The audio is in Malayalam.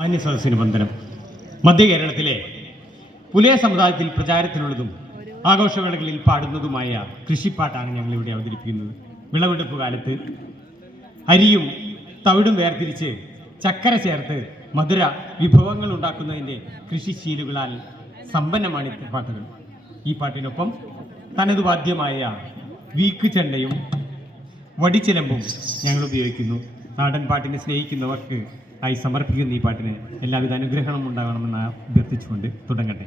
മാന്യ സദസ്സിന് വന്ദനം. മധ്യ കേരളത്തിലെ പുലയ സമുദായത്തിൽ പ്രചാരത്തിലുള്ളതും ആഘോഷവേളകളിൽ പാടുന്നതുമായ കൃഷിപ്പാട്ടാണ് ഞങ്ങളിവിടെ അവതരിപ്പിക്കുന്നത്. വിളവെടുപ്പ് കാലത്ത് അരിയും തവിടും വേർതിരിച്ച് ചക്കര ചേർത്ത് മധുര വിഭവങ്ങൾ ഉണ്ടാക്കുന്നതിൻ്റെ കൃഷിശീലുകളാൽ സമ്പന്നമാണ് ഈ പാട്ടുകൾ. ഈ പാട്ടിനൊപ്പം തനതു വാദ്യമായ വീക്ക് ചെണ്ടയും വടിച്ചിലമ്പും ഞങ്ങൾ ഉപയോഗിക്കുന്നു. നാടൻ പാട്ടിനെ സ്നേഹിക്കുന്നവർക്ക് ആയി സമർപ്പിക്കുന്ന ഈ പാട്ടിന് എല്ലാവിധ അനുഗ്രഹങ്ങളും ഉണ്ടാകണമെന്ന് അഭ്യർത്ഥിച്ചുകൊണ്ട് തുടങ്ങട്ടെ.